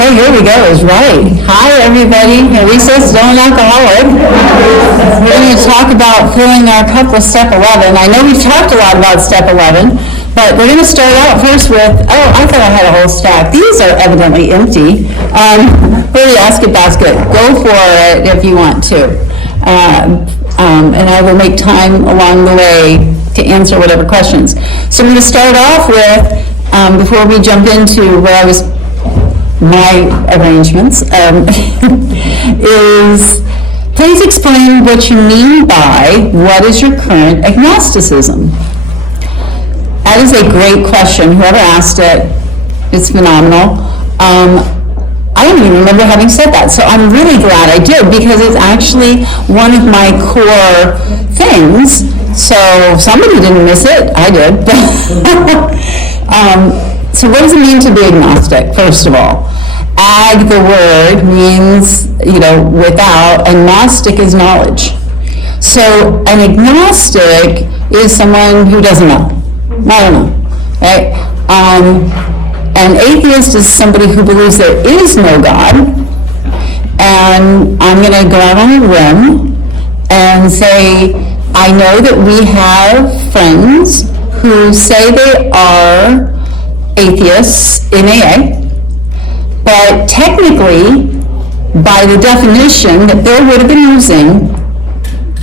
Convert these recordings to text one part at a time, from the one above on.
Okay, here we go, is right. Hi, everybody. Arisa, still an alcoholic. We're going to talk about filling our cup with step 11. I know we've talked a lot about step 11, but we're going to start out first with, I thought I had a whole stack. These are evidently empty. For the Ask It basket, go for it if you want to. And I will make time along the way to answer whatever questions. So I'm going to start off with, before we jump into where I was, my arrangements, is please explain what you mean by what is your current agnosticism? That is a great question. Whoever asked it, it's phenomenal. I don't even remember having said that, so I'm really glad I did, because it's actually one of my core things. So somebody didn't miss it. I did. So what does it mean to be agnostic, first of all? Ag, the word, means, without, and gnostic is knowledge. So an agnostic is someone who doesn't know. I don't know, right? An atheist is somebody who believes there is no God. And I'm going to go out on a limb and say, I know that we have friends who say they are atheists in AA, but technically, by the definition that they would have been using,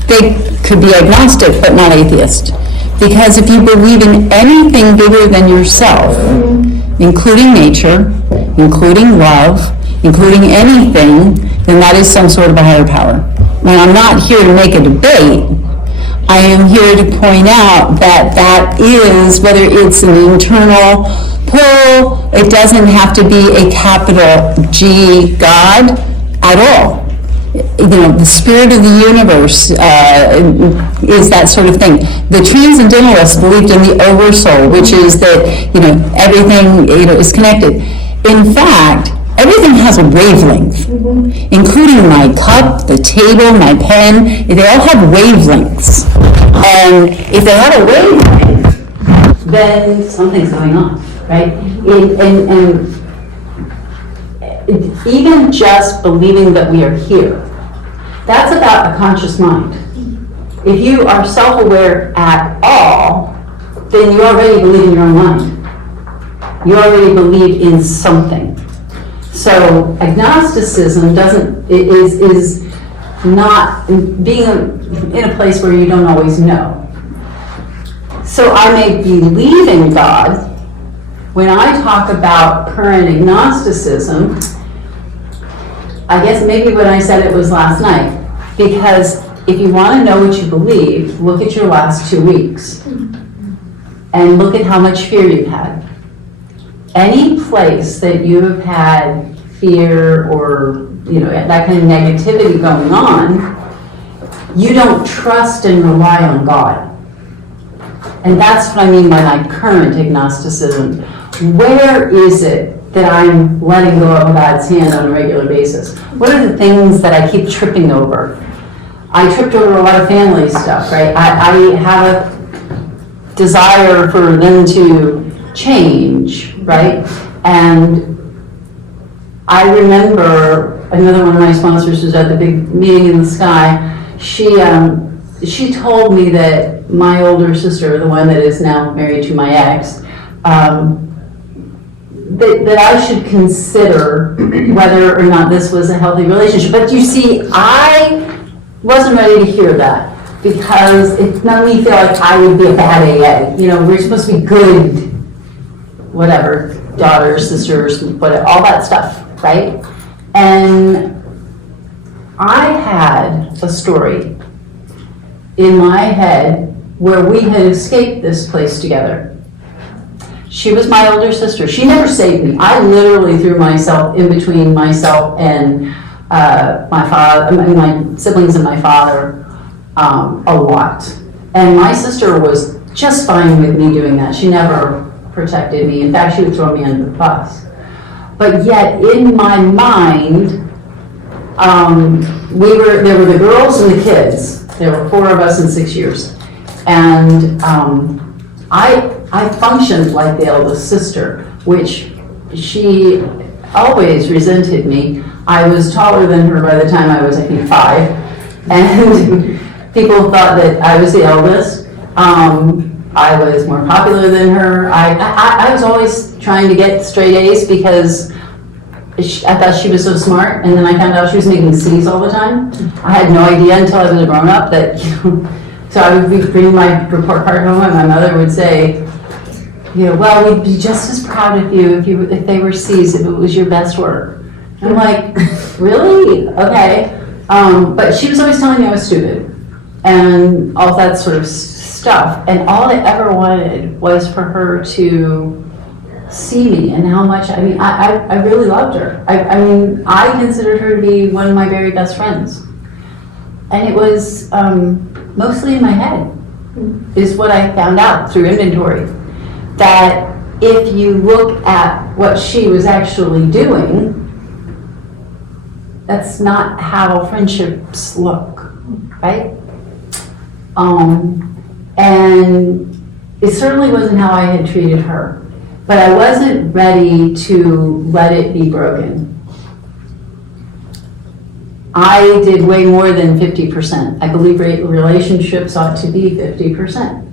they could be agnostic but not atheist. Because if you believe in anything bigger than yourself, including nature, including love, including anything, then that is some sort of a higher power. Now, I'm not here to make a debate. I am here to point out that that is, whether it's an internal pull, it doesn't have to be a capital G God at all. The spirit of the universe is that sort of thing. The transcendentalists believed in the oversoul, which is that, everything, is connected. In fact, everything has a wavelength, including my cup, the table, my pen. They all have wavelengths. And if they have a wavelength, then something's going on, right? And even just believing that we are here, that's about a conscious mind. If you are self-aware at all, then you already believe in your own mind. You already believe in something. So agnosticism is not being in a place where you don't always know. So I may believe in God. When I talk about current agnosticism, I guess maybe when I said it was last night, because if you want to know what you believe, look at your last 2 weeks and look at how much fear you've had. Any place that you have had fear or that kind of negativity going on, you don't trust and rely on God. And that's what I mean by my current agnosticism. Where is it that I'm letting go of God's hand on a regular basis? What are the things that I keep tripping over? I tripped over a lot of family stuff, right? I have a desire for them to change, right? And I remember another one of my sponsors was at the big meeting in the sky. She told me that my older sister, the one that is now married to my ex, that I should consider whether or not this was a healthy relationship. But you see, I wasn't ready to hear that, because it made me feel like I would be a bad AA. We're supposed to be good, whatever, daughters, sisters, whatever, all that stuff, right? And I had a story in my head where we had escaped this place together. She was my older sister. She never saved me. I literally threw myself in between myself and my father, my siblings and my father a lot. And my sister was just fine with me doing that. She never protected me. In fact, she would throw me under the bus. But yet, in my mind, there were the girls and the kids. There were 4 of us in 6 years. And I functioned like the eldest sister, which she always resented me. I was taller than her by the time I was, I think, 5. And people thought that I was the eldest. I was more popular than her. I was always trying to get straight A's because I thought she was so smart, and then I found out she was making C's all the time. I had no idea until I was a grown-up that, so I would be bringing my report card home, and my mother would say, well, we'd be just as proud of you if they were C's, if it was your best work. I'm like, really? Okay. But she was always telling me I was stupid, and all that sort of stuff. And all I ever wanted was for her to see me and how much, I really loved her. I considered her to be one of my very best friends. And it was mostly in my head, is what I found out through inventory. That if you look at what she was actually doing, that's not how friendships look, right? And it certainly wasn't how I had treated her. But I wasn't ready to let it be broken. I did way more than 50%. I believe relationships ought to be 50%.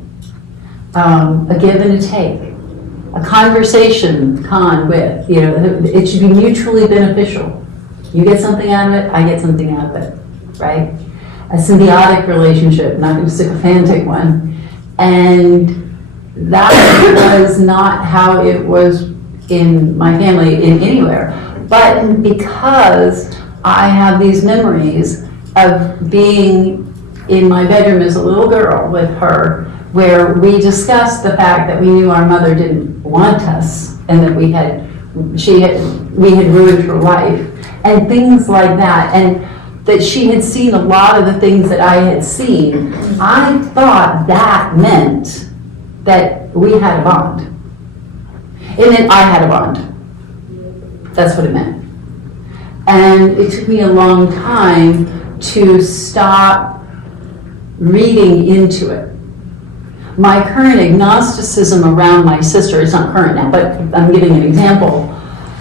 A give and a take. A conversation with, it should be mutually beneficial. You get something out of it, I get something out of it, right? A symbiotic relationship, not a sycophantic one. And that was not how it was in my family, in anywhere. But because I have these memories of being in my bedroom as a little girl with her, where we discussed the fact that we knew our mother didn't want us, and that we had ruined her life, and things like that, and that she had seen a lot of the things that I had seen, I thought that meant that we had a bond. It meant I had a bond. That's what it meant. And it took me a long time to stop reading into it. My current agnosticism around my sister, it's not current now, but I'm giving an example,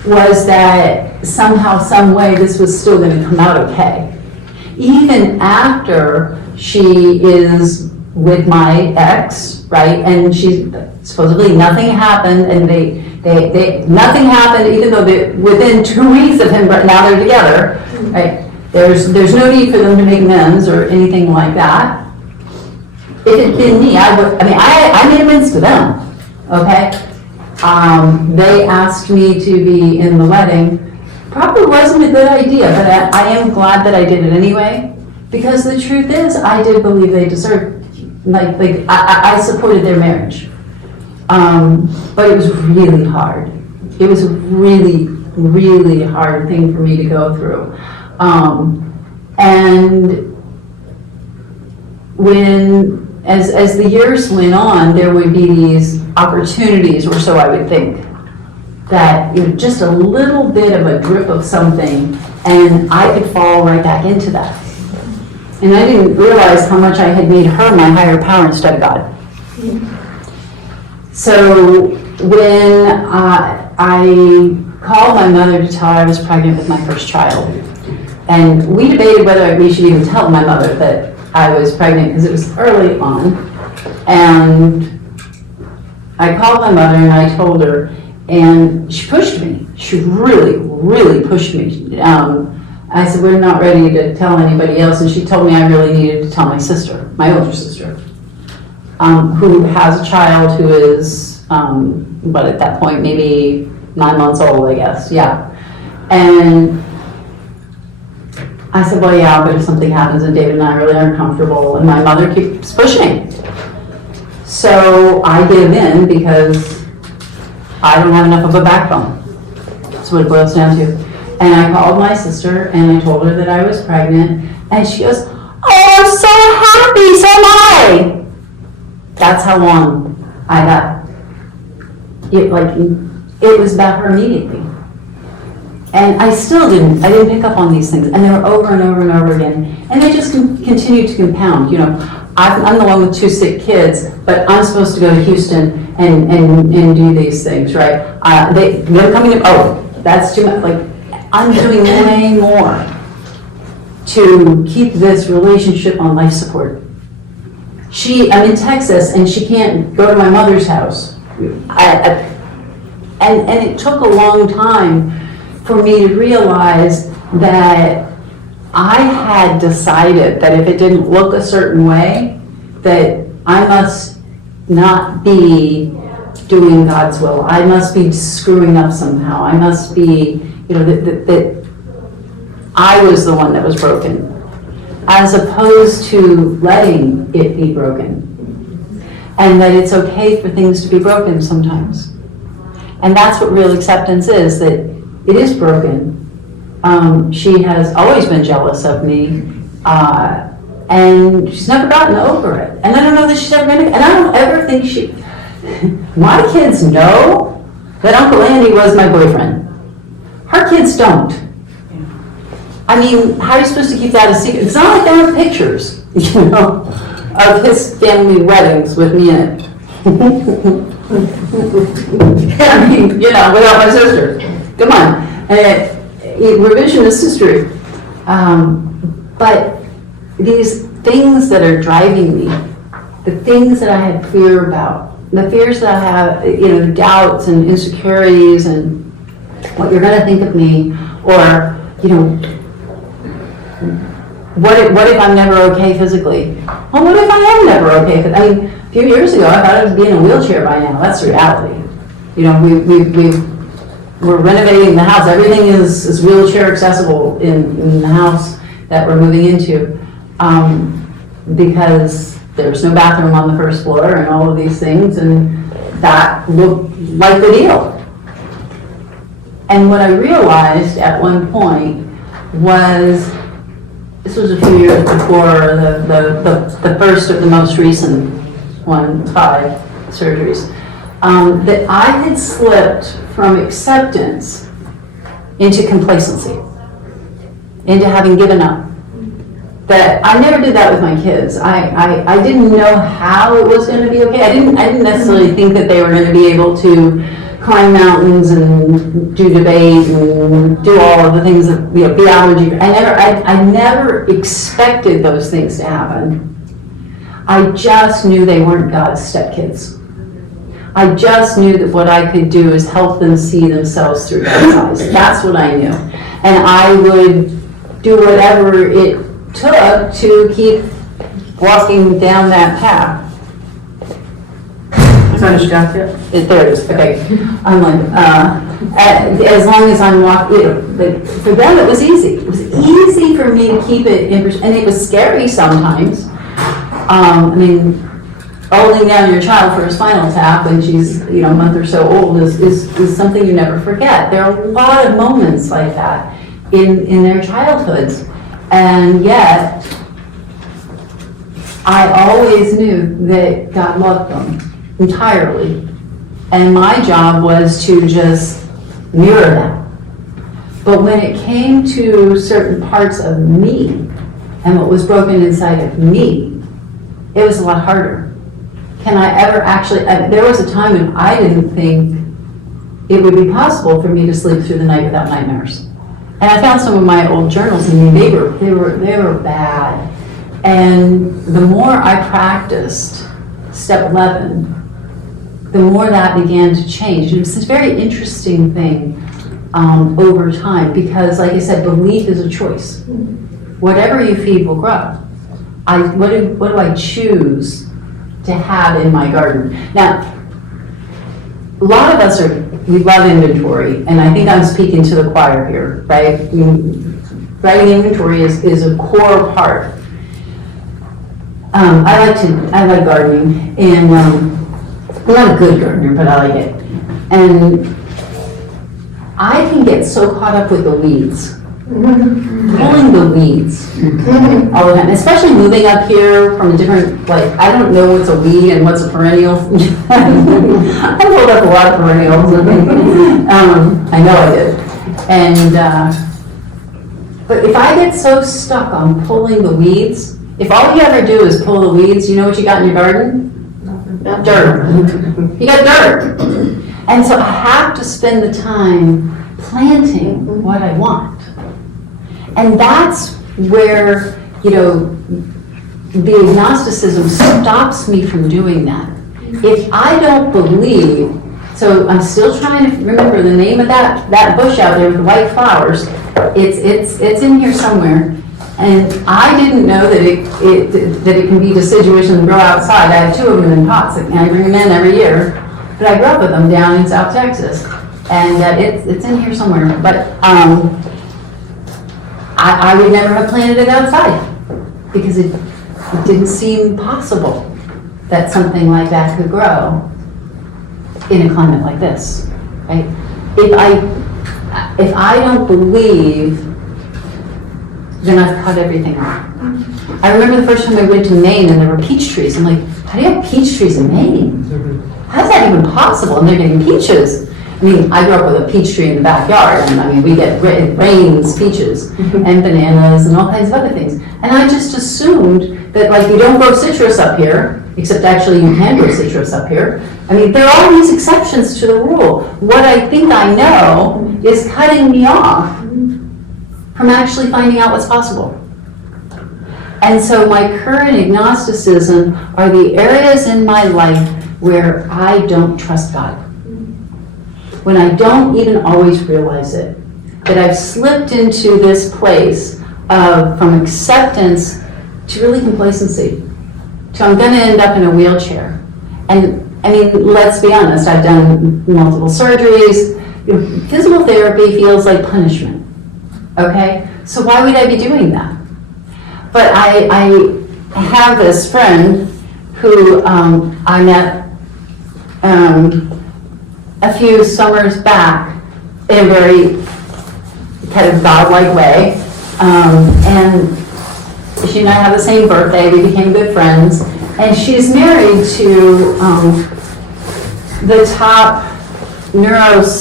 was that somehow, some way, this was still going to come out okay. Even after she is with my ex, right, and she supposedly nothing happened, and nothing happened, even though within 2 weeks of him, now they're together, right? There's no need for them to make amends or anything like that. If it had been me, I made amends to them, okay? They asked me to be in the wedding. Probably wasn't a good idea, but I am glad that I did it anyway, because the truth is, I did believe they deserved, I supported their marriage. But it was really hard. It was a really, really hard thing for me to go through. And as the years went on, there would be these opportunities, or so I would think, that just a little bit of a drip of something, and I could fall right back into that. And I didn't realize how much I had made her my higher power instead of God. So when I called my mother to tell her I was pregnant with my first child, and we debated whether we should even tell my mother that I was pregnant, because it was early on, and I called my mother and I told her, and she pushed me. She really, really pushed me. I said, we're not ready to tell anybody else, and she told me I really needed to tell my sister, my older sister, who has a child who is, but at that point, maybe 9 months old, I guess, yeah. And I said, well, yeah, but if something happens and David and I really aren't comfortable, and my mother keeps pushing. So I give in because I don't have enough of a backbone. That's what it boils down to. And I called my sister and I told her that I was pregnant, and she goes, oh, I'm so happy, so am I. That's how long I got. It was about her immediately. And I didn't pick up on these things. And they were over and over and over again. And they just continued to compound. I'm the one with 2 sick kids, but I'm supposed to go to Houston and do these things, right? They're coming to, that's too much, like, I'm doing way more to keep this relationship on life support. I'm in Texas and she can't go to my mother's house. And it took a long time for me to realize that I had decided that if it didn't look a certain way, that I must not be doing God's will. I must be screwing up somehow. I must be, that I was the one that was broken, as opposed to letting it be broken. And that it's okay for things to be broken sometimes. And that's what real acceptance is, that it is broken. She has always been jealous of me, and she's never gotten over it. And I don't know that she's ever gonna, and I don't ever think my kids know that Uncle Andy was my boyfriend. Her kids don't. I mean, how are you supposed to keep that a secret? It's not like there are pictures, of his family weddings with me in it. I mean, without my sister. Come on. Revisionist history. But these things that are driving me, the things that I had fear about, the fears that I have, the doubts and insecurities and what you're going to think of me, or, what if I'm never okay physically? Well, what if I am never okay? I mean, a few years ago, I thought I would be in a wheelchair by now. That's the reality. We're renovating the house. Everything is wheelchair accessible in the house that we're moving into, because there's no bathroom on the first floor and all of these things, and that looked like the deal. And what I realized at one point was, this was a few years before the first of the most recent 5 surgeries, that I had slipped from acceptance into complacency, into having given up. That I never did that with my kids. I didn't know how it was going to be okay. I didn't necessarily think that they were going to be able to climb mountains and do debate and do all of the things that, theology. I never expected those things to happen. I just knew they weren't God's stepkids. I just knew that what I could do is help them see themselves through God's eyes. That's what I knew. And I would do whatever it took to keep walking down that path. There it is. Okay. I'm like, as long as I'm walking, for them it was easy. It was easy for me to keep it in, and it was scary sometimes. Holding down your child for a spinal tap when she's, a month or so old is something you never forget. There are a lot of moments like that in their childhoods, and yet I always knew that God loved them entirely, and my job was to just mirror that. But when it came to certain parts of me and what was broken inside of me, it was a lot harder. Can I ever actually, there was a time when I didn't think it would be possible for me to sleep through the night without nightmares. And I found some of my old journals, and they were bad. And the more I practiced step 11, the more that began to change. And it's this very interesting thing over time, because like I said, belief is a choice. Whatever you feed will grow. What do I choose to have in my garden? Now, a lot of us we love inventory, and I think I'm speaking to the choir here, right? Writing inventory is a core part. I like gardening, and I'm not a good gardener, but I like it. And I can get so caught up with the weeds. Pulling the weeds all the time, especially moving up here from different, I don't know what's a weed and what's a perennial. I pulled up a lot of perennials. I know I did. And, but if I get so stuck on pulling the weeds, if all you ever do is pull the weeds, you know what you got in your garden? Dirt. You got dirt. And so I have to spend the time planting what I want. And that's where, the agnosticism stops me from doing that. If I don't believe, so I'm still trying to remember the name of that bush out there with the white flowers. It's in here somewhere. And I didn't know that it can be deciduous and grow outside. I have 2 of them in pots, and I bring them in every year. But I grew up with them down in South Texas. And it's in here somewhere. But I would never have planted it outside because it didn't seem possible that something like that could grow in a climate like this, right? If I don't believe, then I've cut everything off. I remember the first time I went to Maine and there were peach trees. I'm like, how do you have peach trees in Maine? How's that even possible? And they're getting peaches. I mean, I grew up with a peach tree in the backyard, and I mean, we get, it rains peaches and bananas and all kinds of other things. And I just assumed that, like, you don't grow citrus up here, except actually you can grow citrus up here. I mean, there are these exceptions to the rule. What I think I know is cutting me off from actually finding out what's possible. And so my current agnosticism are the areas in my life where I don't trust God. When I don't even always realize it, that I've slipped into this place of, from acceptance to really complacency. So I'm gonna end up in a wheelchair. And I mean, let's be honest, I've done multiple surgeries. Physical therapy feels like punishment, okay? So why would I be doing that? But I have this friend who I met a few summers back in a very kind of godlike way. And she and I have the same birthday, we became good friends. And she's married to the top neurodoc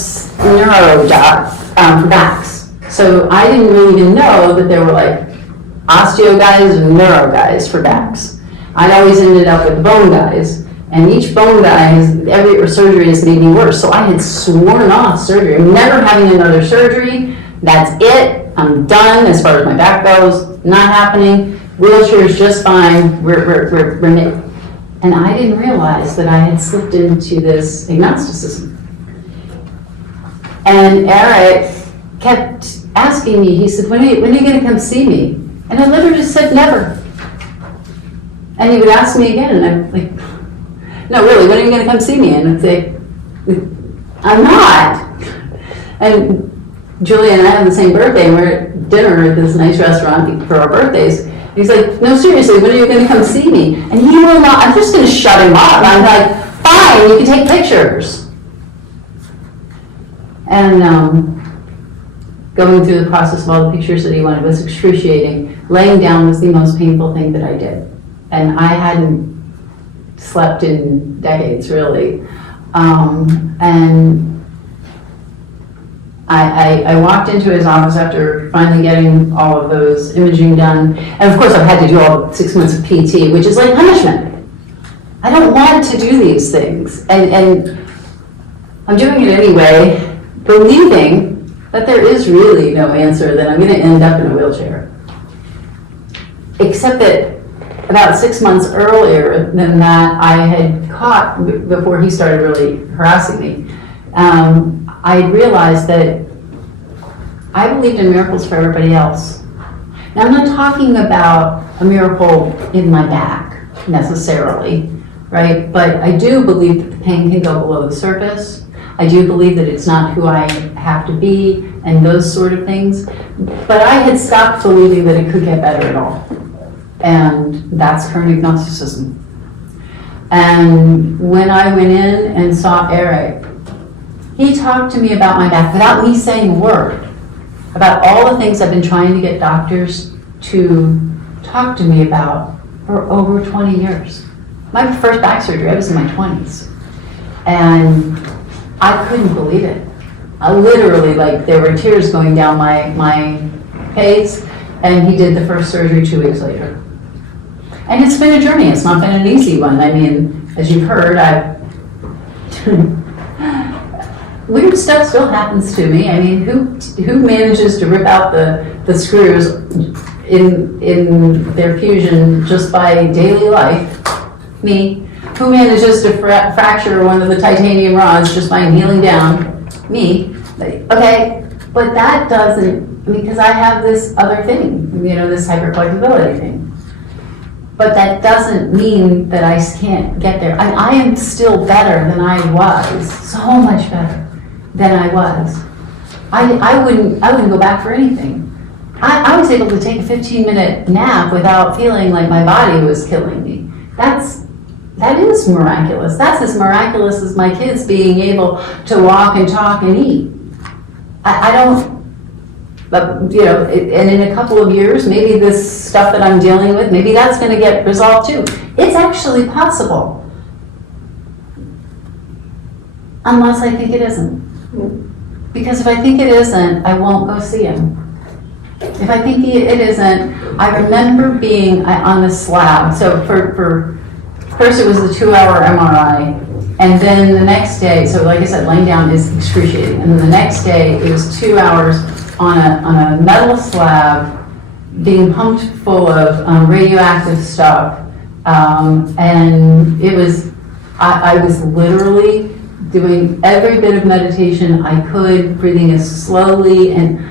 for backs. So I didn't really even know that there were like osteo guys and neuro guys for backs. I always ended up with the bone guys. And each bone guy, every surgery has made me worse. So I had sworn off surgery. I'm never having another surgery. That's it. I'm done as far as my back goes. Not happening. Wheelchair is just fine. We're and I didn't realize that I had slipped into this agnosticism. And Eric kept asking me, he said, when are you going to come see me? And I literally just said, never. And he would ask me again, and I'm like, no, really, when are you going to come see me? And I'd say, I'm not. And Julia and I have the same birthday, and we're at dinner at this nice restaurant for our birthdays. And he's like, no, seriously, when are you going to come see me? And he will not, I'm just going to shut him up. I'm like, fine, you can take pictures. And going through the process of all the pictures that he wanted was excruciating. Laying down was the most painful thing that I did. And I hadn't slept in decades, really. And I walked into his office after finally getting all of those imaging done. And of course, I've had to do all 6 months of PT, which is like punishment. I don't want to do these things. And I'm doing it anyway, believing that there is really no answer, that I'm going to end up in a wheelchair. Except that about 6 months earlier than that, I had caught, before he started really harassing me, I realized that I believed in miracles for everybody else. Now, I'm not talking about a miracle in my back, necessarily, right? But I do believe that the pain can go below the surface. I do believe that it's not who I have to be, and those sort of things. But I had stopped believing that it could get better at all. And that's current agnosticism. And when I went in and saw Eric, he talked to me about my back without me saying a word, about all the things I've been trying to get doctors to talk to me about for over 20 years. My first back surgery, I was in my 20s. And I couldn't believe it. I literally, like, there were tears going down my face, and he did the first surgery 2 weeks later. And it's been a journey. It's not been an easy one. I mean, as you've heard, I've weird stuff still happens to me. I mean, who manages to rip out the screws in their fusion just by daily life? Me. Who manages to fracture one of the titanium rods just by kneeling down? Me. Okay, but that doesn't, because I have this other thing, this hyperflexibility thing. But that doesn't mean that I can't get there. I am still better than I was, so much better than I was. I wouldn't go back for anything. I was able to take a 15-minute nap without feeling like my body was killing me. That is miraculous. That's as miraculous as my kids being able to walk and talk and eat. I don't, but and in a couple of years, maybe this stuff that I'm dealing with, maybe that's going to get resolved too. It's actually possible. Unless I think it isn't. Because if I think it isn't, I won't go see him. If I think it isn't, I remember being on the slab. So first it was the 2-hour MRI, and then the next day, so like I said, laying down is excruciating. And then the next day, it was 2 hours on a metal slab being pumped full of radioactive stuff. And it was, I was literally doing every bit of meditation I could, breathing as slowly, and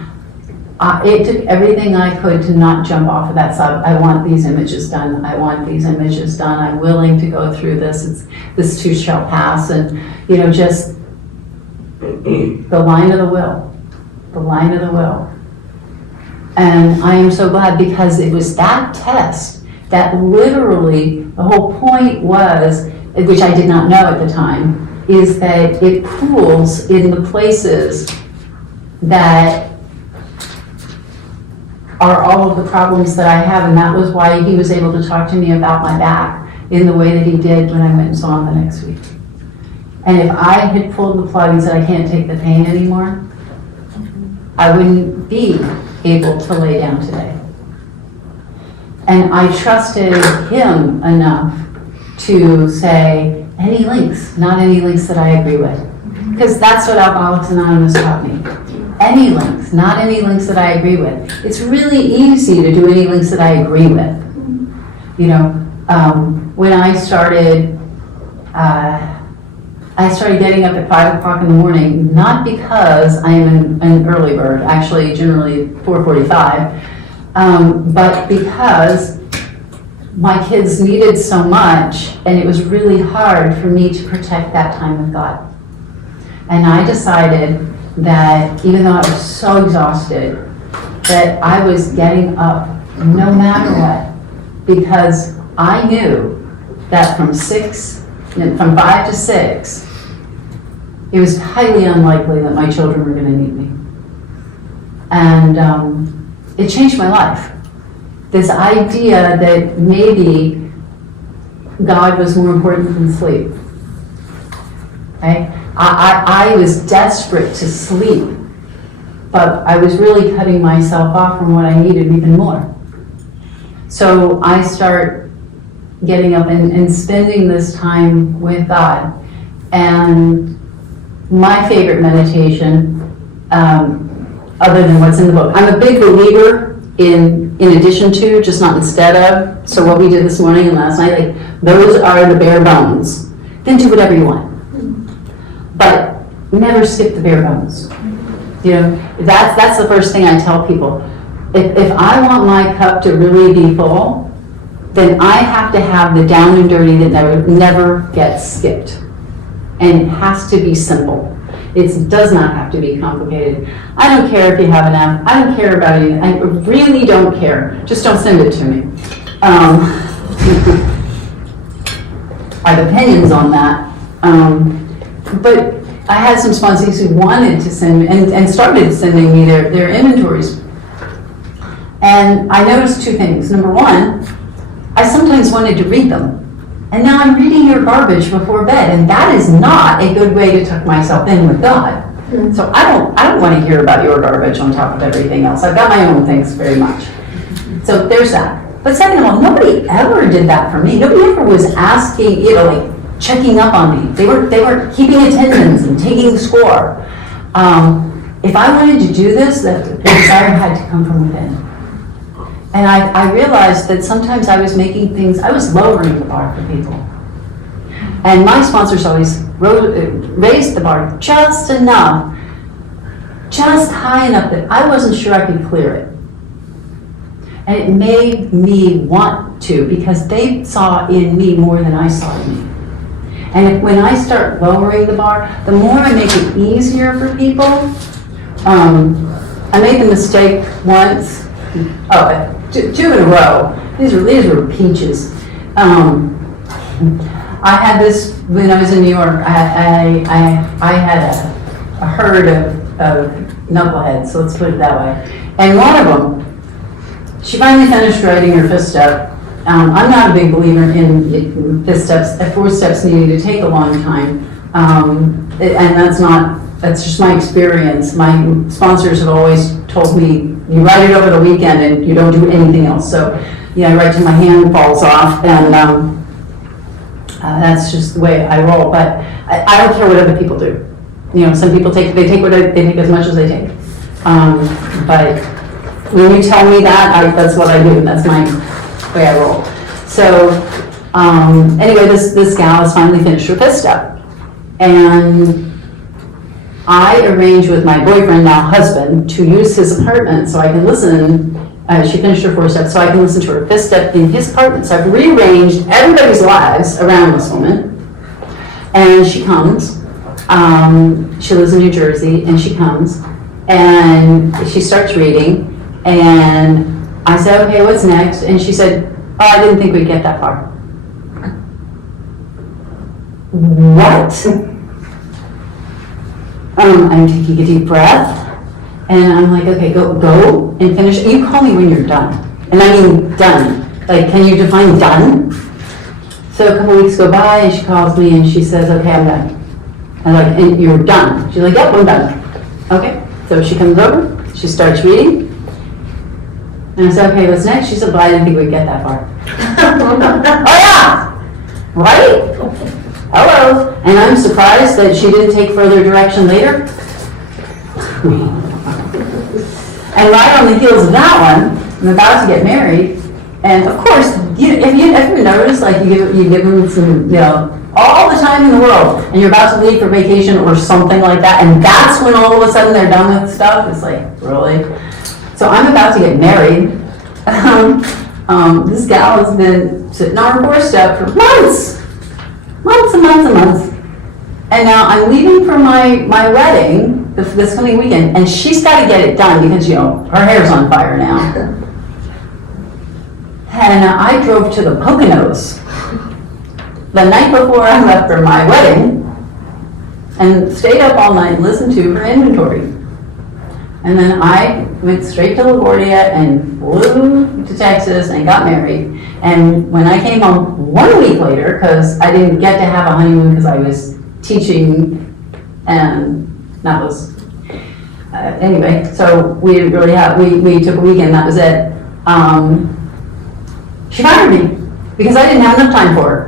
it took everything I could to not jump off of that slab. I want these images done. I want these images done. I'm willing to go through this. This too shall pass. And, just the line of the will. The line of the will. And I am so glad, because it was that test that literally, the whole point was, which I did not know at the time, is that it pools in the places that are all of the problems that I have, and that was why he was able to talk to me about my back in the way that he did when I went and saw him the next week. And if I had pulled the plug and said I can't take the pain anymore, I wouldn't be able to lay down today. And I trusted him enough to say, any links, not any links that I agree with. Because that's what Alcoholics Anonymous taught me. Any links, not any links that I agree with. It's really easy to do any links that I agree with. When I started getting up at 5 o'clock in the morning, not because I am an early bird, actually generally 4:45, but because my kids needed so much, and it was really hard for me to protect that time with God. And I decided that even though I was so exhausted, that I was getting up no matter what, because I knew that from 5 to 6, it was highly unlikely that my children were going to need me. And it changed my life. This idea that maybe God was more important than sleep. Okay? I was desperate to sleep, but I was really cutting myself off from what I needed even more. So I start getting up and spending this time with God. And my favorite meditation, other than what's in the book, I'm a big believer in addition to, just not instead of. So what we did this morning and last night, those are the bare bones. Then do whatever you want. But never skip the bare bones. That's the first thing I tell people. If I want my cup to really be full, then I have to have the down and dirty that never gets skipped. And it has to be simple. It does not have to be complicated. I don't care if you have an app. I don't care about anything. I really don't care. Just don't send it to me. I have opinions on that. But I had some sponsees who wanted to send and started sending me their inventories. And I noticed two things. Number one, I sometimes wanted to read them. And now I'm reading your garbage before bed, and that is not a good way to tuck myself in with God. Mm-hmm. So I don't want to hear about your garbage on top of everything else. I've got my own things very much. So there's that. But second of all, nobody ever did that for me. Nobody ever was asking, checking up on me. They were keeping attendance and taking the score. If I wanted to do this, the desire had to come from within. And I realized that sometimes I was lowering the bar for people. And my sponsors always raised the bar just enough, just high enough that I wasn't sure I could clear it. And it made me want to, because they saw in me more than I saw in me. And when I start lowering the bar, the more I make it easier for people. I made the mistake once, two in a row. These were peaches. I had this, when I was in New York, I had a herd of knuckleheads, so let's put it that way. And one of them, she finally finished writing her fifth step. I'm not a big believer in fifth steps, fourth steps needing to take a long time. And that's just my experience. My sponsors have always told me, you write it over the weekend and you don't do anything else. So, I write till my hand falls off, and that's just the way I roll. But I don't care what other people do. Some people they take as much as they take. But when you tell me that, that's what I do. That's my way I roll. So anyway, this gal has finally finished her fifth step, and I arranged with my boyfriend, now husband, to use his apartment so I can listen. She finished her fourth step, so I can listen to her fifth step in his apartment. So I've rearranged everybody's lives around this woman. And she comes. She lives in New Jersey, and she comes, and she starts reading. And I said, okay, what's next? And she said, oh, I didn't think we'd get that far. What? I'm taking a deep breath, and I'm like, okay, go and finish. You call me when you're done. And I mean done. Like, can you define done? So a couple weeks go by, and she calls me, and she says, okay, I'm done. I'm like, and you're done? She's like, yep, I'm done. Okay, so she comes over, she starts reading, and I said, okay, what's next? She said, well, I didn't think we'd get that far. Oh yeah, right? Hello. And I'm surprised that she didn't take further direction later. And right on the heels of that one, I'm about to get married. And of course, have you ever noticed, like, you give them some, all the time in the world, and you're about to leave for vacation or something like that, and that's when all of a sudden they're done with stuff? It's like, really? So I'm about to get married. This gal has been sitting on her fourth step for months and months and months. And now I'm leaving for my wedding this coming weekend, and she's got to get it done because, her hair's on fire now. And I drove to the Poconos the night before I left for my wedding and stayed up all night and listened to her inventory. And then I went straight to LaGuardia and flew to Texas and got married. And when I came home 1 week later, because I didn't get to have a honeymoon because I was teaching, and that was, anyway, so we didn't really have, we took a weekend, that was it. She fired me because I didn't have enough time for her.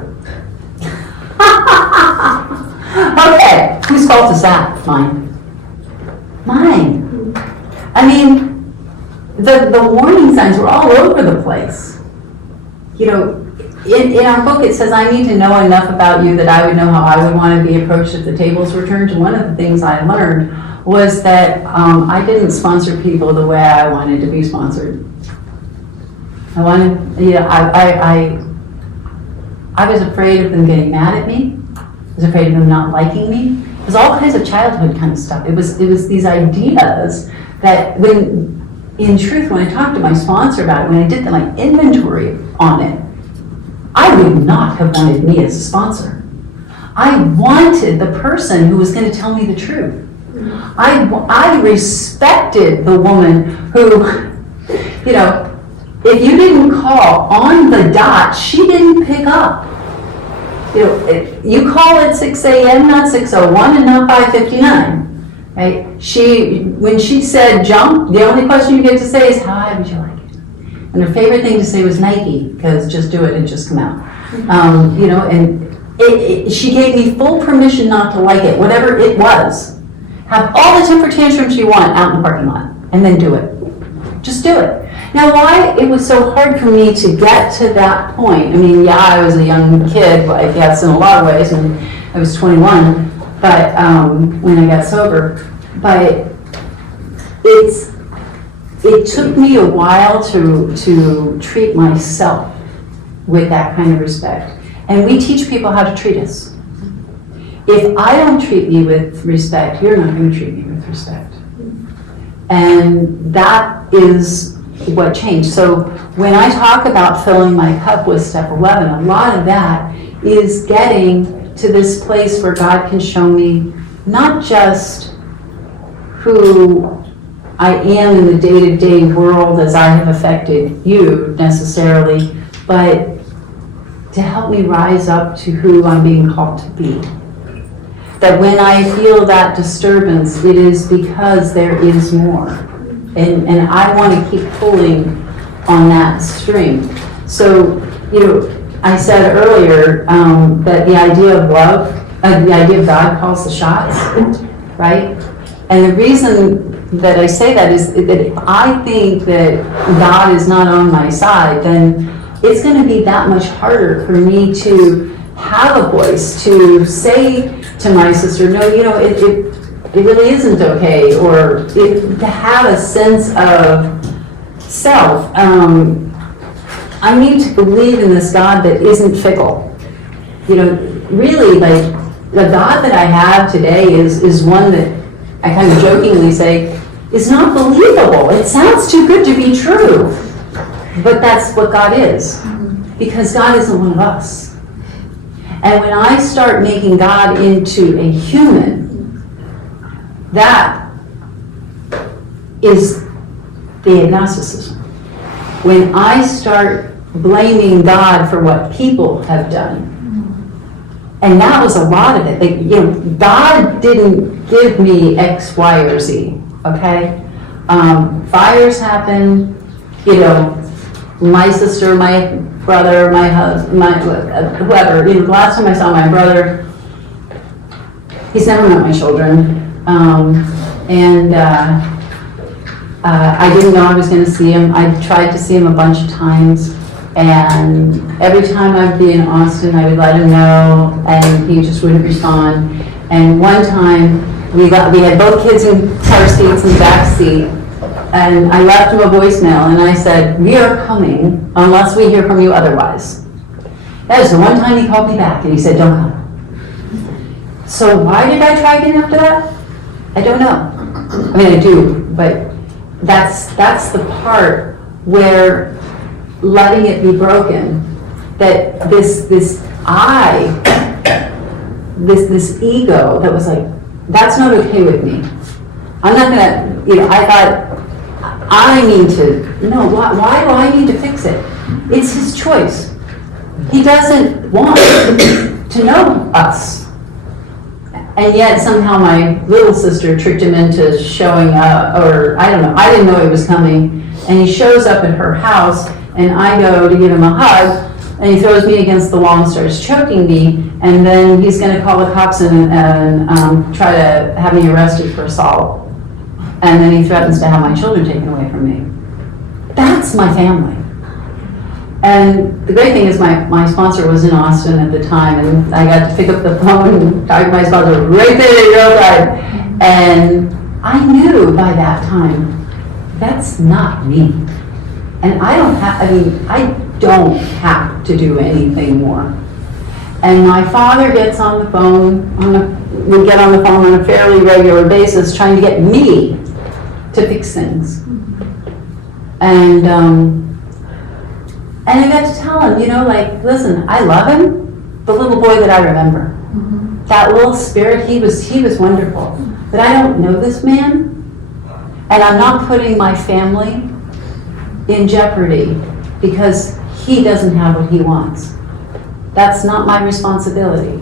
Okay, whose fault is that? Mine. I mean, the warning signs were all over the place. In our book it says, I need to know enough about you that I would know how I would want to be approached if the tables were turned. And one of the things I learned was that I didn't sponsor people the way I wanted to be sponsored. I was afraid of them getting mad at me. I was afraid of them not liking me. It was all kinds of childhood kind of stuff. It was these ideas that in truth, when I talked to my sponsor about it, when I did my inventory on it, I would not have wanted me as a sponsor. I wanted the person who was going to tell me the truth. I respected the woman who, if you didn't call on the dot, she didn't pick up. You call at 6 a.m., not 6:01, and not 5:59. Right? When she said jump, the only question you get to say is, how high would you like it? And her favorite thing to say was Nike, because just do it and just come out. And she gave me full permission not to like it, whatever it was. Have all the temper tantrums you want out in the parking lot, and then do it. Just do it. Now, why it was so hard for me to get to that point, I mean, yeah, I was a young kid, I guess, in a lot of ways, and I was 21, but, when I got sober, but it took me a while to treat myself with that kind of respect. And we teach people how to treat us. If I don't treat you with respect, you're not going to treat me with respect. And that is what changed. So when I talk about filling my cup with step 11, a lot of that is getting to this place where God can show me not just who I am in the day-to-day world as I have affected you necessarily, but to help me rise up to who I'm being called to be. That when I feel that disturbance, it is because there is more. And I want to keep pulling on that string. So, I said earlier that the idea of love, the idea of God calls the shots, right? And the reason that I say that is that if I think that God is not on my side, then it's going to be that much harder for me to have a voice, to say to my sister, no, it really isn't okay, or to have a sense of self. I need to believe in this God that isn't fickle. Really, like, the God that I have today is one that I kind of jokingly say is not believable. It sounds too good to be true. But that's what God is, because God isn't one of us. And when I start making God into a human, that is the agnosticism. When I start blaming God for what people have done, and that was a lot of it. God didn't give me X, Y, or Z, okay? Fires happen, my sister, my brother, my husband, whoever. The last time I saw my brother, he's never met my children. I didn't know I was going to see him. I tried to see him a bunch of times. And every time I'd be in Austin, I would let him know, and he just wouldn't respond. And one time, we had both kids in car seats in the back seat, and I left him a voicemail, and I said, "We are coming unless we hear from you otherwise." That was the one time he called me back, and he said, "Don't come." So why did I try again after that? I don't know. I mean, I do, but that's the part where letting it be broken, that this ego that was like, that's not okay with me. I'm not gonna, I thought, I need to, no, why do I need to fix it? It's his choice. He doesn't want to know us. And yet somehow my little sister tricked him into showing up, or I don't know, I didn't know he was coming, and he shows up at her house, and I go to give him a hug, and he throws me against the wall and starts choking me, and then he's going to call the cops and try to have me arrested for assault. And then he threatens to have my children taken away from me. That's my family. And the great thing is my sponsor was in Austin at the time, and I got to pick up the phone and talk to my sponsor right there in real time. And I knew by that time, that's not me. And I don't have to do anything more. And my father gets on the phone, we get on the phone on a fairly regular basis trying to get me to fix things. And I got to tell him, listen, I love him, the little boy that I remember. Mm-hmm. That little spirit, he was wonderful. But I don't know this man, and I'm not putting my family in jeopardy because he doesn't have what he wants. That's not my responsibility.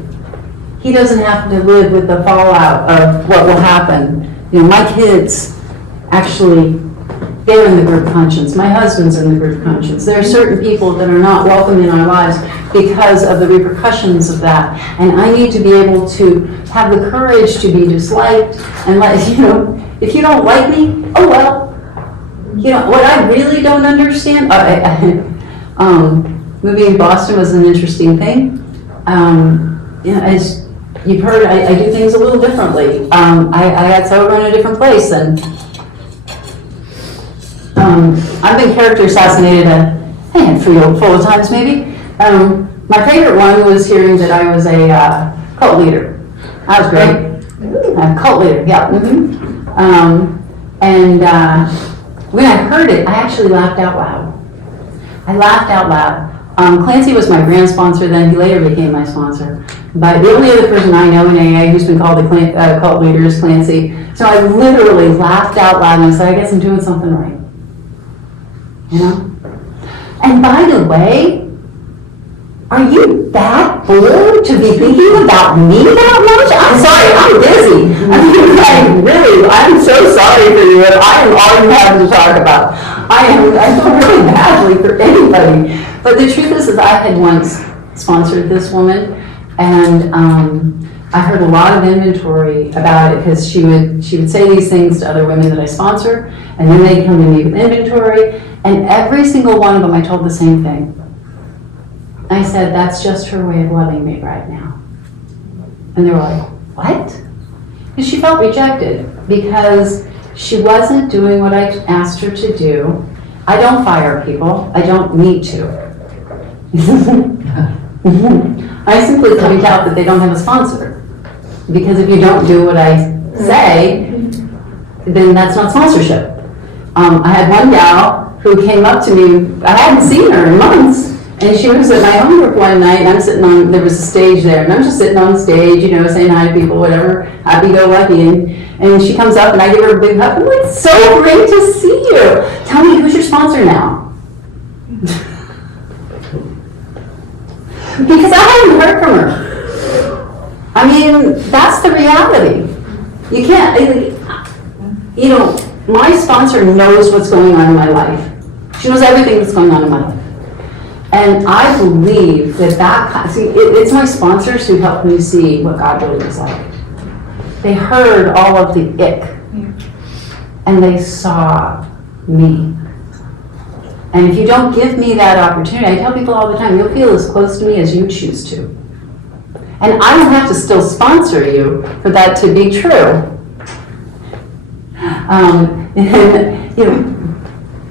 He doesn't have to live with the fallout of what will happen. My kids actually they're in the group conscience. My husband's in the group conscience. There are certain people that are not welcome in our lives because of the repercussions of that. And I need to be able to have the courage to be disliked and let, if you don't like me, oh well. What I really don't understand, moving to Boston was an interesting thing. As you've heard, I do things a little differently. I got sober in a different place, and I've been character assassinated a handful of times maybe. My favorite one was hearing that I was a cult leader. That was great. A cult leader, yeah. When I heard it, I actually laughed out loud. I laughed out loud. Clancy was my grand sponsor then. He later became my sponsor. But the only other person I know in AA who's been called a cult leader is Clancy. So I literally laughed out loud and I said, I guess I'm doing something right. And by the way, are you that bored to be thinking about me that much? I'm sorry, I'm busy. I'm so sorry for you. I am all you have to talk about. I feel really badly for anybody. But the truth is I had once sponsored this woman, and I heard a lot of inventory about it because she would say these things to other women that I sponsor, and then they'd come to me with inventory, and every single one of them I told the same thing. I said, that's just her way of loving me right now. And they were like, what? And she felt rejected because she wasn't doing what I asked her to do. I don't fire people. I don't need to. I simply point out that they don't have a sponsor. Because if you don't do what I say, then that's not sponsorship. I had one gal who came up to me, I hadn't seen her in months, and she was at my home group one night, and I'm sitting on, there was a stage there, and I'm just sitting on stage, saying hi to people, whatever, happy-go-lucky, and she comes up, and I give her a big hug. I'm like, so great to see you. Tell me, who's your sponsor now? Because I haven't heard from her. I mean, that's the reality. You can't, my sponsor knows what's going on in my life. She knows everything that's going on in my life. And I believe it's my sponsors who helped me see what God really was like. They heard all of the ick, and they saw me. And if you don't give me that opportunity, I tell people all the time, you'll feel as close to me as you choose to. And I don't have to still sponsor you for that to be true.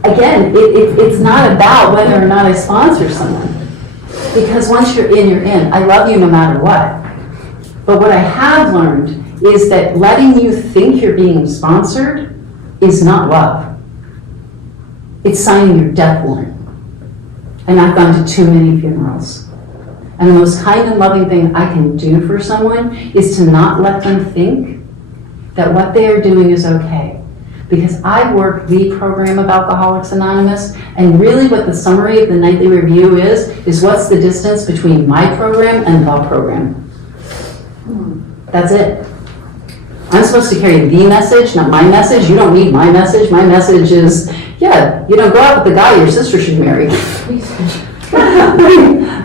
Again, it's not about whether or not I sponsor someone. Because once you're in. I love you no matter what. But what I have learned is that letting you think you're being sponsored is not love. It's signing your death warrant. And I've gone to too many funerals. And the most kind and loving thing I can do for someone is to not let them think that what they are doing is okay. Because I work the program of Alcoholics Anonymous, and really what the summary of the nightly review is what's the distance between my program and the program. That's it. I'm supposed to carry the message, not my message. You don't need my message. My message is, go out with the guy your sister should marry.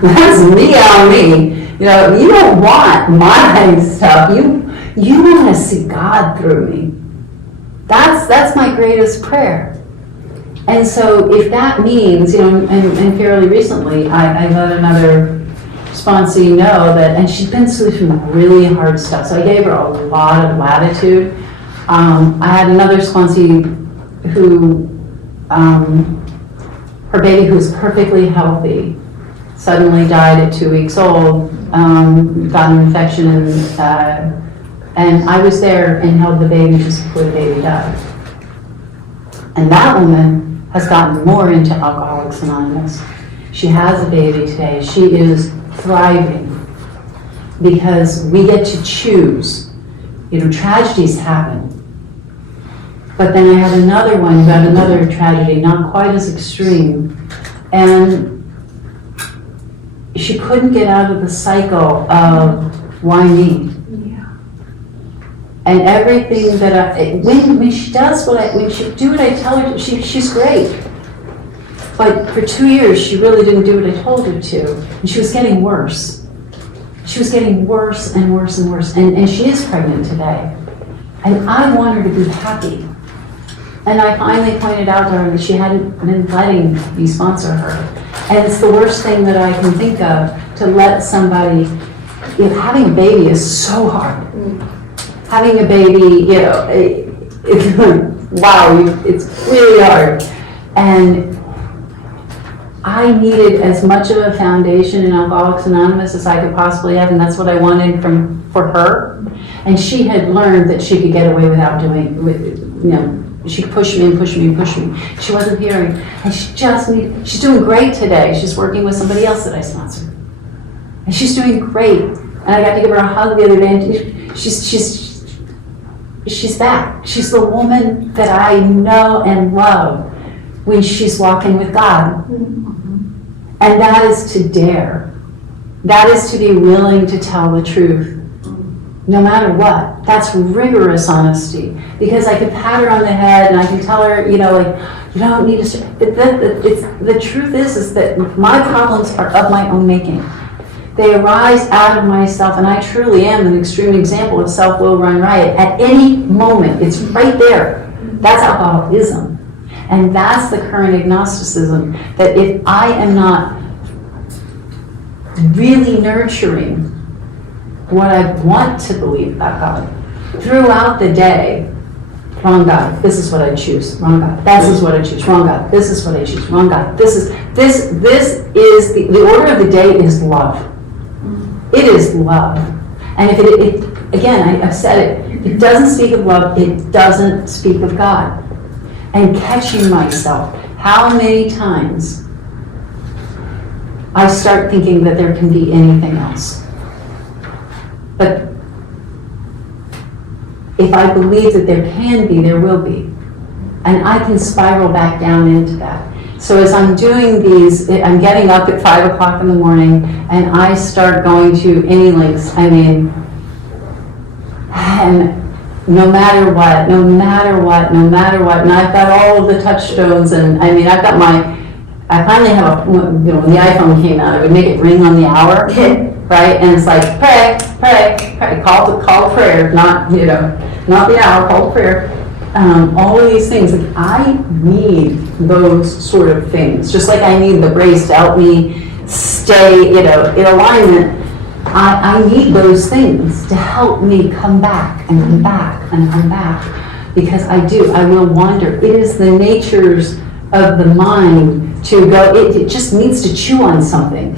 That's me on me. You don't want my stuff. You want to see God through me. That's my greatest prayer. And so if that means, and fairly recently, I let another sponsee know that, and she's been through some really hard stuff, so I gave her a lot of latitude. I had another sponsee who, her baby who's perfectly healthy, suddenly died at 2 weeks old, got an infection, and I was there and held the baby just before the baby died. And that woman has gotten more into Alcoholics Anonymous. She has a baby today. She is thriving because we get to choose. Tragedies happen. But then I had another one who had another tragedy, not quite as extreme. And she couldn't get out of the cycle of why me? And everything that when she does when she do what I tell her, she's great. But for 2 years, she really didn't do what I told her to. And she was getting worse. She was getting worse and worse and worse. And she is pregnant today. And I want her to be happy. And I finally pointed out to her that she hadn't been letting me sponsor her. And it's the worst thing that I can think of, to let somebody, having a baby is so hard. Having a baby, wow, it's really hard. And I needed as much of a foundation in Alcoholics Anonymous as I could possibly have, and that's what I wanted for her. And she had learned that she could get away without she pushed me and pushed me and pushed me. She wasn't hearing, and she's doing great today. She's working with somebody else that I sponsored. And she's doing great. And I got to give her a hug the other day, and she's back. She's the woman that I know and love when she's walking with God. And that is to dare. That is to be willing to tell the truth, no matter what. That's rigorous honesty. Because I can pat her on the head and I can tell her, you don't need to. The truth is that my problems are of my own making. They arise out of myself, and I truly am an extreme example of self-will run riot. At any moment, it's right there. That's alcoholism. And that's the current agnosticism, that if I am not really nurturing what I want to believe about God throughout the day, wrong God, this is what I choose. Wrong God, this is what I choose. Wrong God, this is what I choose. Wrong God, this is the order of the day is love. It is love. And if it again, I've said it, it doesn't speak of love, it doesn't speak of God. And catching myself, how many times I start thinking that there can be anything else. But if I believe that there can be, there will be. And I can spiral back down into that. So as I'm doing these, I'm getting up at 5 o'clock in the morning, and I start going to any lengths. And no matter what, and I've got all of the touchstones, and I finally have when the iPhone came out, I would make it ring on the hour, right? And it's like, pray, call prayer, not the hour, call prayer. All of these things, like I need those sort of things, just like I need the brace to help me stay, in alignment. I need those things to help me come back and come back and come back, because I will wander. It is the natures of the mind to go, it just needs to chew on something.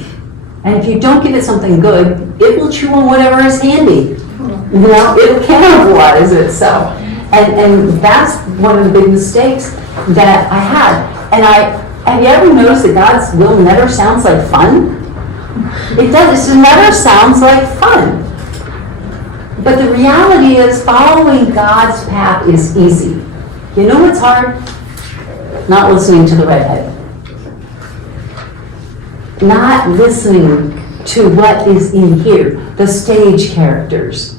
And if you don't give it something good, it will chew on whatever is handy. It cannibalize itself. And that's one of the big mistakes that I had. And have you ever noticed that God's will never sounds like fun? It does. It never sounds like fun. But the reality is, following God's path is easy. You know what's hard? Not listening to the redhead. Not listening to what is in here, the stage characters.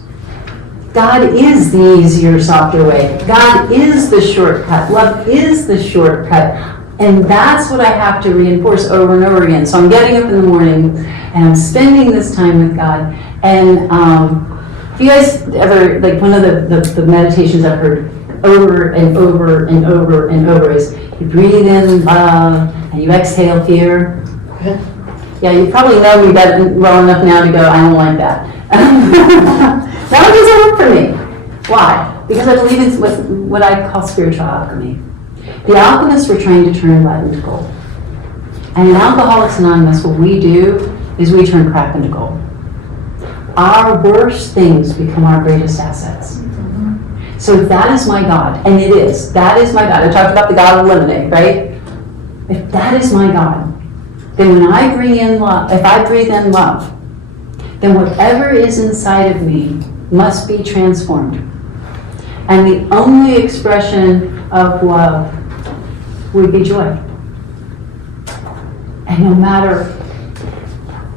God is the easier, softer way. God is the shortcut. Love is the shortcut. And that's what I have to reinforce over and over again. So I'm getting up in the morning, and I'm spending this time with God. And if you guys ever, like one of the meditations I've heard over and over and over and over is, you breathe in love, and you exhale fear. Yeah, you probably know me well enough now to go, I don't like that. That doesn't work for me. Why? Because I believe in what I call spiritual alchemy. The alchemists were trying to turn lead into gold. And in Alcoholics Anonymous, what we do is we turn crap into gold. Our worst things become our greatest assets. So that is my God, and it is. That is my God. I talked about the God of lemonade, right? If that is my God, then when I bring in love, if I breathe in love, then whatever is inside of me must be transformed. And the only expression of love would be joy. And no matter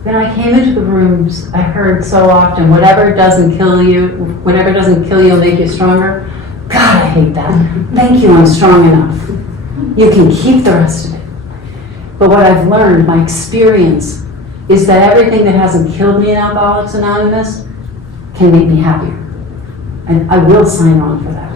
When I came into the rooms, I heard so often, whatever doesn't kill you will make you stronger. God, I hate that. Thank you, I'm strong enough. You can keep the rest of it. But what I've learned, my experience, is that everything that hasn't killed me in Alcoholics Anonymous can make me happier. And I will sign on for that.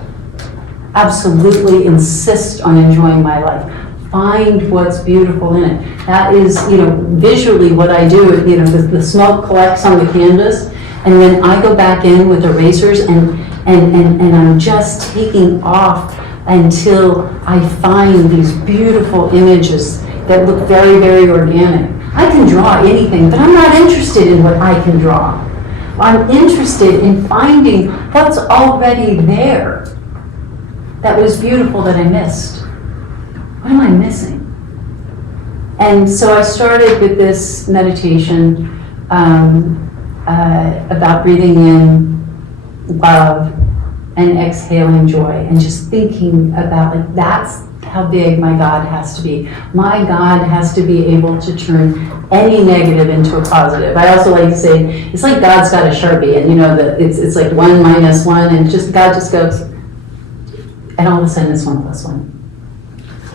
Absolutely insist on enjoying my life. Find what's beautiful in it. That is, visually what I do. The smoke collects on the canvas, and then I go back in with erasers and I'm just taking off until I find these beautiful images that look very, very organic. I can draw anything, but I'm not interested in what I can draw. I'm interested in finding what's already there that was beautiful that I missed. What am I missing? And so I started with this meditation about breathing in love and exhaling joy, and just thinking about, that's how big my God has to be. My God has to be able to turn any negative into a positive. I also like to say, it's like God's got a Sharpie, and it's like 1 minus 1, and God just goes, and all of a sudden it's 1 plus 1.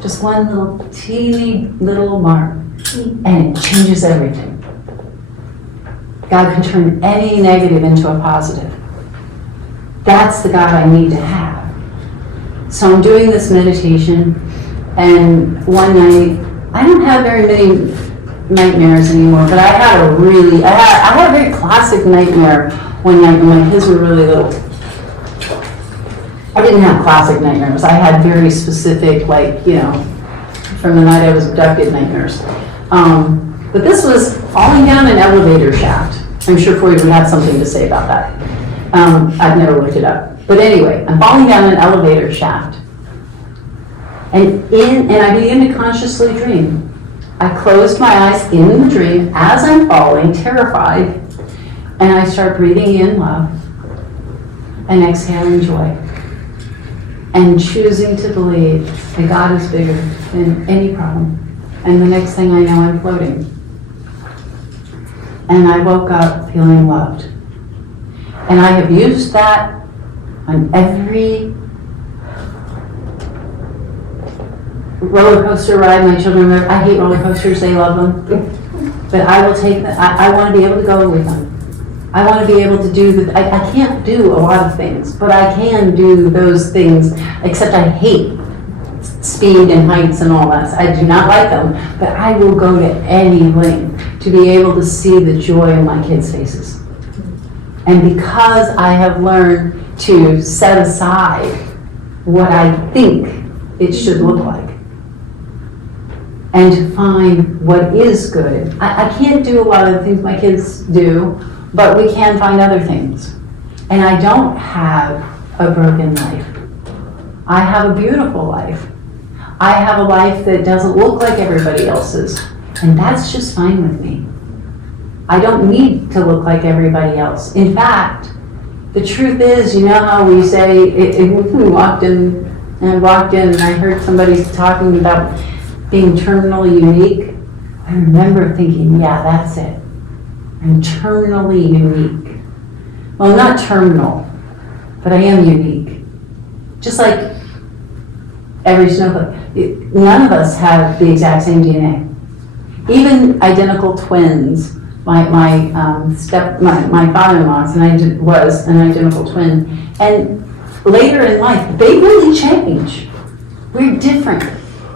Just one little teeny little mark, and it changes everything. God can turn any negative into a positive. That's the God I need to have. So I'm doing this meditation, and one night, I don't have very many nightmares anymore, but I had a very classic nightmare one night when my kids were really little. I didn't have classic nightmares. I had very specific, from the night I was abducted nightmares. But this was falling down an elevator shaft. I'm sure Corey would have something to say about that. I've never looked it up. But anyway, I'm falling down an elevator shaft. And I begin to consciously dream. I closed my eyes in the dream as I'm falling, terrified, and I start breathing in love and exhaling joy, and choosing to believe that God is bigger than any problem. And the next thing I know, I'm floating. And I woke up feeling loved. And I have used that on every roller coaster ride my children are. I hate roller coasters, they love them. But I will take them. I want to be able to go with them. I want to be able to do I can't do a lot of things, but I can do those things, except I hate speed and heights and all that. I do not like them, but I will go to any length to be able to see the joy in my kids' faces. And because I have learned to set aside what I think it should look like, and to find what is good. I can't do a lot of the things my kids do, but we can find other things. And I don't have a broken life. I have a beautiful life. I have a life that doesn't look like everybody else's, and that's just fine with me. I don't need to look like everybody else. In fact, the truth is, how we say, we walked in and I heard somebody talking about being terminally unique. I remember thinking, yeah, that's it. I'm terminally unique. Well, not terminal, but I am unique. Just like every snowflake. None of us have the exact same DNA. Even identical twins. My father-in-law was an identical twin. And later in life, they really change. We're different.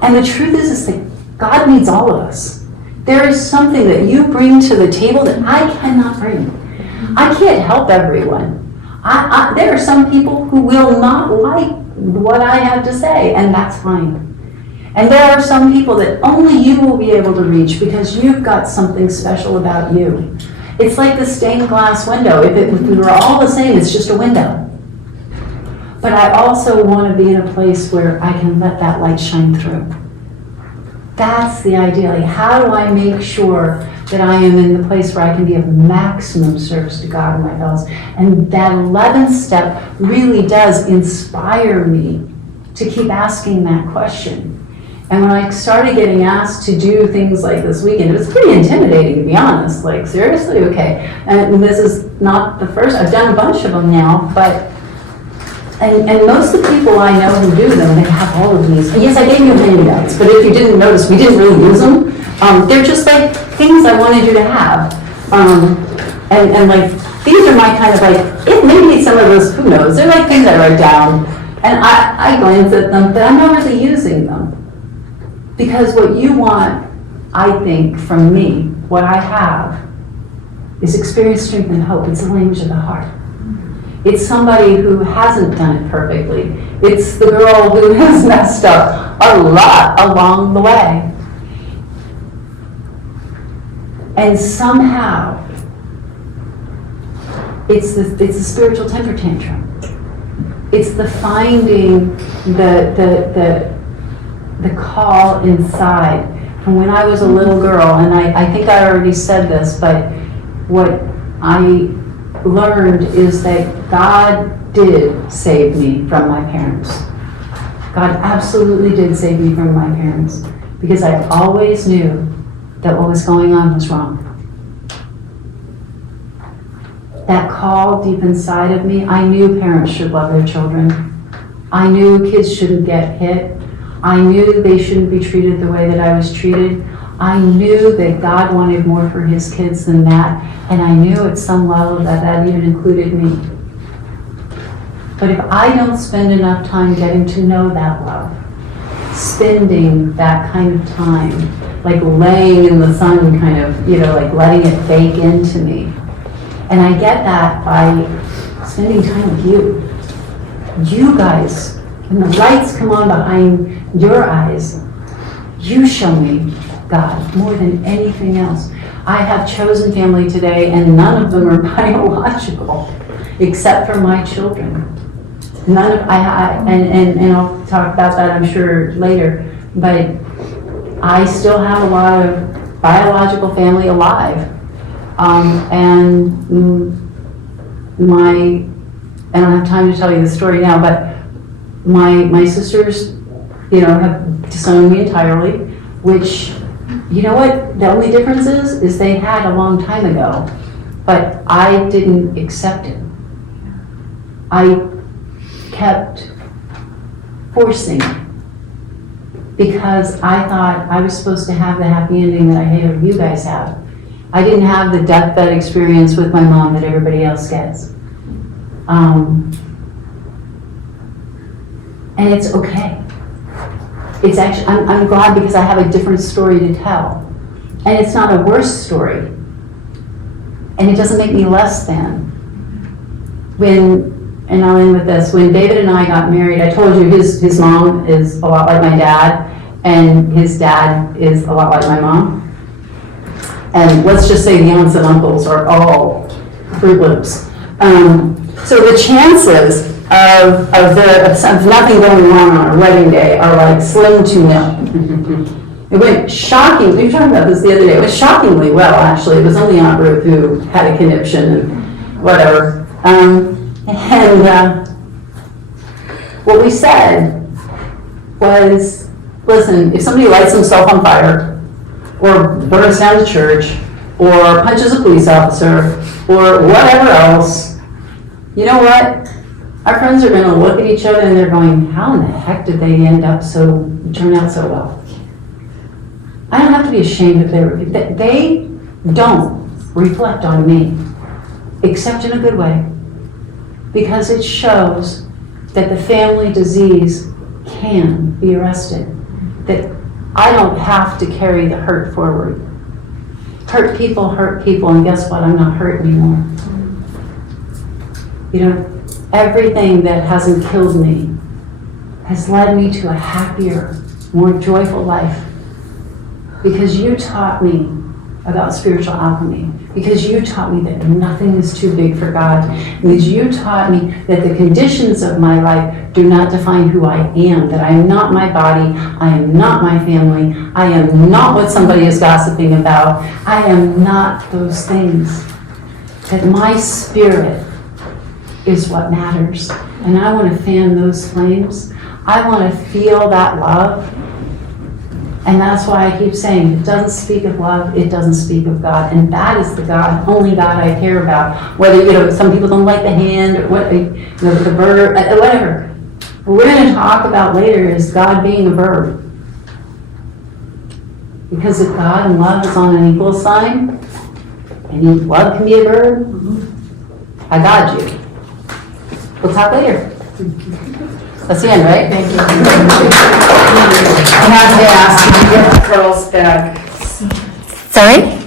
And the truth is that God needs all of us. There is something that you bring to the table that I cannot bring. I can't help everyone. There are some people who will not like what I have to say, and that's fine. And there are some people that only you will be able to reach because you've got something special about you. It's like the stained glass window. If we were all the same, it's just a window. But I also want to be in a place where I can let that light shine through. That's the idea. Like, how do I make sure that I am in the place where I can be of maximum service to God and my fellows? And that 11th step really does inspire me to keep asking that question. And when I started getting asked to do things like this weekend, it was pretty intimidating, to be honest. Like, seriously? Okay. And this is not the first, I've done a bunch of them now, but, and most of the people I know who do them, they have all of these. Yes, I gave you handouts, but if you didn't notice, we didn't really use them. They're just like things I wanted you to have. And like, these are my kind of like, it maybe some of those, who knows, they're like things I write down. And I glance at them, but I'm not really using them. Because what you want, I think, from me, what I have, is experience, strength, and hope. It's the language of the heart. It's somebody who hasn't done it perfectly. It's the girl who has messed up a lot along the way. And somehow, it's the spiritual temper tantrum. It's the finding the call inside. From when I was a little girl, and I think I already said this, but what I learned is that God did save me from my parents. God absolutely did save me from my parents, because I always knew that what was going on was wrong. That call deep inside of me, I knew parents should love their children. I knew kids shouldn't get hit. I knew they shouldn't be treated the way that I was treated. I knew that God wanted more for his kids than that, and I knew at some level that that even included me. But if I don't spend enough time getting to know that love, spending that kind of time, like laying in the sun kind of, like letting it bake into me. And I get that by spending time with you. You guys, when the lights come on behind your eyes, you show me God more than anything else. I have chosen family today, and none of them are biological, except for my children. None of and I'll talk about that, I'm sure, later. But I still have a lot of biological family alive, and I don't have time to tell you the story now, but my sisters, have disowned me entirely, which, you know what, the only difference is they had a long time ago, but I didn't accept it. I kept forcing it because I thought I was supposed to have the happy ending that I hear you guys have. I didn't have the deathbed experience with my mom that everybody else gets. And it's okay. It's actually, I'm glad, because I have a different story to tell. And it's not a worse story. And it doesn't make me less than. And I'll end with this, when David and I got married, I told you his mom is a lot like my dad, and his dad is a lot like my mom. And let's just say the aunts and uncles are all Fruit Loops. So the chances of nothing going on our wedding day are like slim to nil. It went shocking, we were talking about this the other day, it went shockingly well, actually. It was only Aunt Ruth who had a conniption and whatever. What we said was, listen, if somebody lights himself on fire, or burns down the church, or punches a police officer, or whatever else, you know what? Our friends are going to look at each other and they're going, how in the heck did they turn out so well? I don't have to be ashamed if they don't reflect on me, except in a good way, because it shows that the family disease can be arrested, that I don't have to carry the hurt forward. Hurt people, and guess what? I'm not hurt anymore. Everything that hasn't killed me has led me to a happier, more joyful life. Because you taught me about spiritual alchemy. Because you taught me that nothing is too big for God. Because you taught me that the conditions of my life do not define who I am. That I am not my body. I am not my family. I am not what somebody is gossiping about. I am not those things. That my spirit is what matters. And I want to fan those flames. I want to feel that love. And that's why I keep saying, if it doesn't speak of love, it doesn't speak of God. And that is the God, only God I care about. Whether, you know, some people don't like the hand, or what, you know, the verb, whatever. What we're going to talk about later is God being a verb. Because if God and love is on an equal sign, and love can be a verb, I got you. We'll talk later. That's the end, right? Thank you. I have to ask, Get the girls back. Sorry?